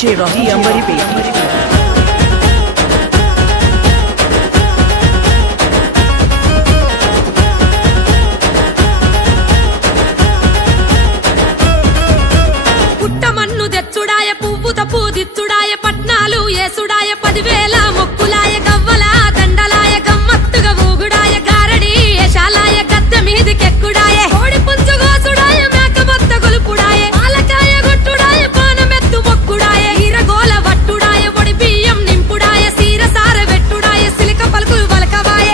DJ Rahi Ambaripet. పుట్టమన్ను తెచ్చుడాయ పువ్వుత పూదిచ్చుడాయ పట్నాలు ఏసుడాయ 10,000 మొక్కులాయ గవ్వల దండలాయ గమ్మత్తుగా ఊగుడాయ గారడి ఏషాలాయ గద్దె మీదికెక్కుడాయ కోడి పుంజు గోసుడాయ మేకమత్త గొలుపుడాయ పాలకాయ గొట్టుడాయ పానమెత్తు మొక్కుడాయ ఈరగోల వట్టుడాయ ఒడి బియ్యం నింపుడాయ సీరసార వెట్టుడాయ సిలిక పలుకులు వలకవాయ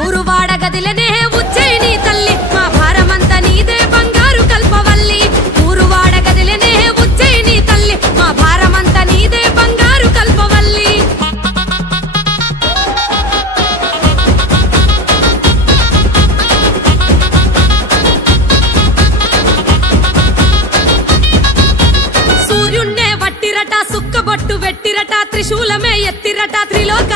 ఊరు వాడ గదిలనే ఉజ్జయిని తల్లి మా భారమంతా నీదే బంగారు కల్పవల్లి ఊరు వాడ గదిలనే ఉజ్జయిని తల్లి మా భారమంతా నీదే బంగారు కల్పవల్లి సూర్యున్నే వట్టిరట సుక్కబొట్టు వెట్టిరట త్రిశూలమే ఎత్తిరట త్రిలోక